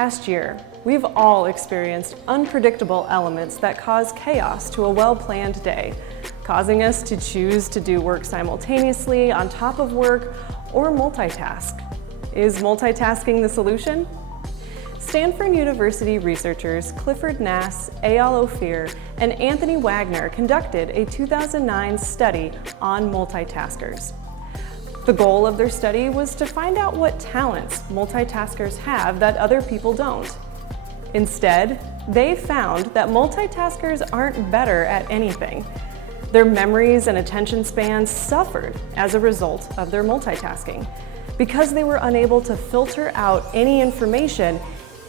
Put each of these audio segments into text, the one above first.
past year, we've all experienced unpredictable elements that cause chaos to a well-planned day, causing us to choose to do work simultaneously, on top of work, or multitask. Is multitasking the solution? Stanford University researchers Clifford Nass, Eyal Ophir, and Anthony Wagner conducted a 2009 study on multitaskers. The goal of their study was to find out what talents multitaskers have that other people don't. Instead, they found that multitaskers aren't better at anything. Their memories and attention spans suffered as a result of their multitasking, because they were unable to filter out any information,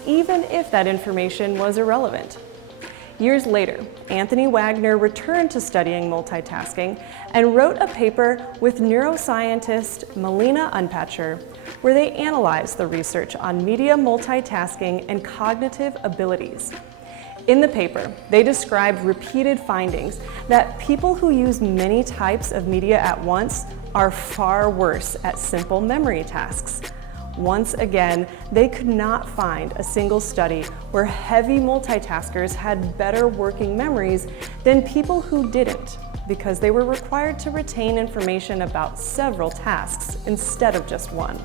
even if that information was irrelevant. Years later, Anthony Wagner returned to studying multitasking and wrote a paper with neuroscientist Melina Unpacher, where they analyzed the research on media multitasking and cognitive abilities. In the paper, they described repeated findings that people who use many types of media at once are far worse at simple memory tasks. Once again, they could not find a single study where heavy multitaskers had better working memories than people who didn't, because they were required to retain information about several tasks instead of just one.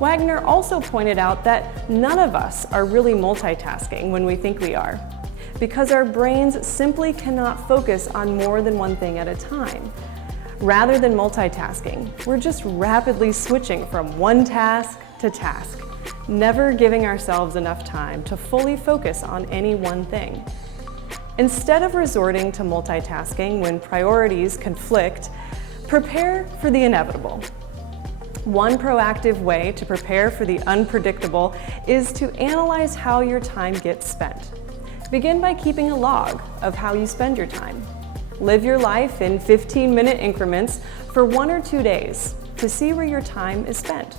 Wagner also pointed out that none of us are really multitasking when we think we are, because our brains simply cannot focus on more than one thing at a time. Rather than multitasking, we're just rapidly switching from one task to task, never giving ourselves enough time to fully focus on any one thing. Instead of resorting to multitasking when priorities conflict, prepare for the inevitable. One proactive way to prepare for the unpredictable is to analyze how your time gets spent. Begin by keeping a log of how you spend your time. Live your life in 15-minute increments for 1 or 2 days to see where your time is spent.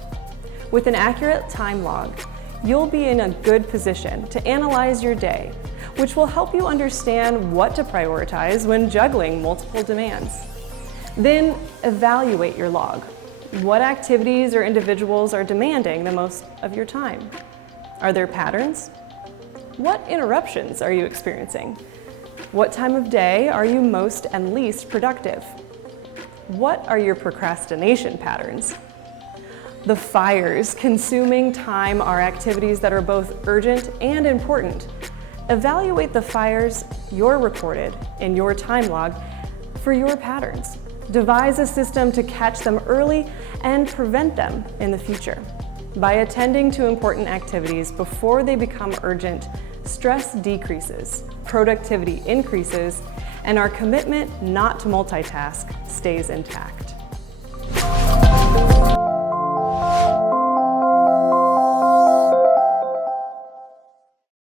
With an accurate time log, you'll be in a good position to analyze your day, which will help you understand what to prioritize when juggling multiple demands. Then evaluate your log. What activities or individuals are demanding the most of your time? Are there patterns? What interruptions are you experiencing? What time of day are you most and least productive? What are your procrastination patterns? The fires consuming time are activities that are both urgent and important. Evaluate the fires you're recorded in your time log for your patterns. Devise a system to catch them early and prevent them in the future. By attending to important activities before they become urgent, stress decreases, productivity increases, and our commitment not to multitask stays intact.